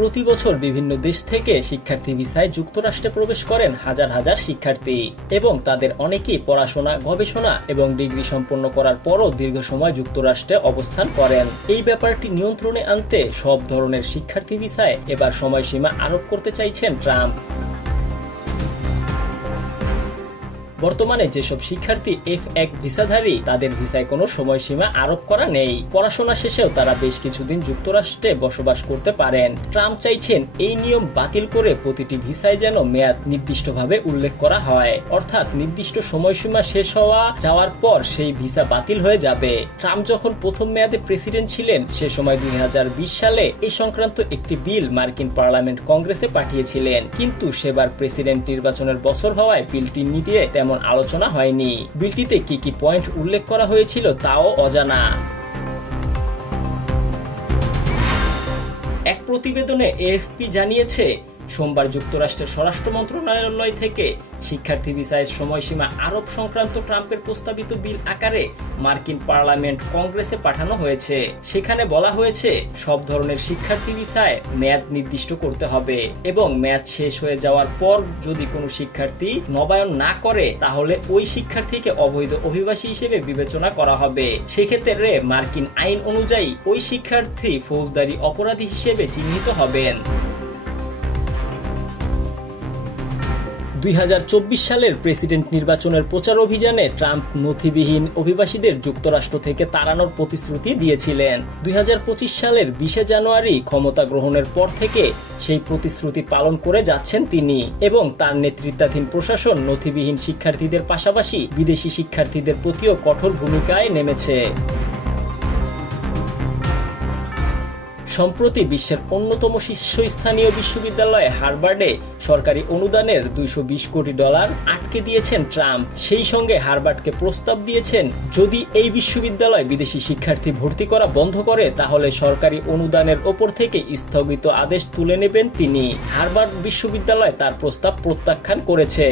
প্রতি বছর বিভিন্ন দেশ থেকে শিক্ষার্থী ভিসায় যুক্তরাষ্ট্রে প্রবেশ করেন হাজার হাজার শিক্ষার্থী এবং তাদের অনেকেই পড়াশোনা, গবেষণা এবং ডিগ্রি সম্পন্ন করার পরও দীর্ঘ সময় যুক্তরাষ্ট্রে অবস্থান করেন। এই ব্যাপারটি নিয়ন্ত্রণে আনতে সব ধরনের শিক্ষার্থী ভিসায় এবার সময়সীমা আরোপ করতে চাইছেন ট্রাম্প। বর্তমানে যেসব শিক্ষার্থী F1 ভিসাধারী তাদের ভিসায় কোনো সময়সীমা আরোপ করা নেই। পড়াশোনা শেষেও তারা বেশ কিছুদিন যুক্তরাষ্ট্রে বসবাস করতে পারেন। ট্রাম্প চাইছেন এই নিয়ম বাতিল করে প্রতিটি ভিসায় যেন মেয়াদ নির্দিষ্টভাবে উল্লেখ করা হয়, অর্থাৎ নির্দিষ্ট সময়সীমা শেষ হওয়া যাওয়ার পর সেই ভিসা বাতিল হয়ে যাবে। ট্রাম্প যখন প্রথম মেয়াদে প্রেসিডেন্ট ছিলেন সে সময় 2020 সালে এই সংক্রান্ত একটি বিল মার্কিন পার্লামেন্ট কংগ্রেসে পাঠিয়েছিলেন, কিন্তু সেবার প্রেসিডেন্ট নির্বাচনের বছর হওয়ায় বিলটি নিয়ে তেমন আলোচনা হয়নি। বিলটিতে কি কি পয়েন্ট উল্লেখ করা হয়েছিল তাও অজানা। এক প্রতিবেদনে AFP জানিয়েছে, সোমবার যুক্তরাষ্ট্রের স্বরাষ্ট্র মন্ত্রণালয় থেকে শিক্ষার্থী ভিসায় সময়সীমা আরোপ সংক্রান্ত ট্রাম্পের প্রস্তাবিত বিল আকারে মার্কিন পার্লামেন্ট কংগ্রেসে পাঠানো হয়েছে। সেখানে বলা হয়েছে সব ধরনের শিক্ষার্থী ভিসায় মেয়াদ নির্দিষ্ট করতে হবে এবং মেয়াদ শেষ হয়ে যাওয়ার পর যদি কোনো শিক্ষার্থী নবায়ন না করে তাহলে ওই শিক্ষার্থীকে অবৈধ অভিবাসী হিসেবে বিবেচনা করা হবে। সেক্ষেত্রে মার্কিন আইন অনুযায়ী ওই শিক্ষার্থী ফৌজদারি অপরাধী হিসেবে চিহ্নিত হবেন। 2024 সালের প্রেসিডেন্ট নির্বাচনের প্রচার অভিযানে ট্রাম্প নথিবিহীন অভিবাসীদের যুক্তরাষ্ট্র থেকে তাড়ানোর প্রতিশ্রুতি দিয়েছিলেন। 2025 সালের 20 জানুয়ারি ক্ষমতা গ্রহণের পর থেকে সেই প্রতিশ্রুতি পালন করে যাচ্ছেন তিনি এবং তার নেতৃত্বাধীন প্রশাসন নথিবিহীন শিক্ষার্থীদের পাশাপাশি বিদেশি শিক্ষার্থীদের প্রতিও কঠোর ভূমিকায় নেমেছে। সম্প্রতি বিশ্বের অন্যতম শীর্ষস্থানীয় বিশ্ববিদ্যালয় হার্ভার্ডে সরকারি অনুদানের $220 কোটি আটকে দিয়েছেন ট্রাম্প। সেই সঙ্গে হার্ভার্ডকে প্রস্তাব দিয়েছেন যদি এই বিশ্ববিদ্যালয় বিদেশি শিক্ষার্থী ভর্তি করা বন্ধ করে তাহলে সরকারি অনুদানের ওপর থেকে স্থগিত আদেশ তুলে নেবেন তিনি। হার্ভার্ড বিশ্ববিদ্যালয় তার প্রস্তাব প্রত্যাখ্যান করেছে।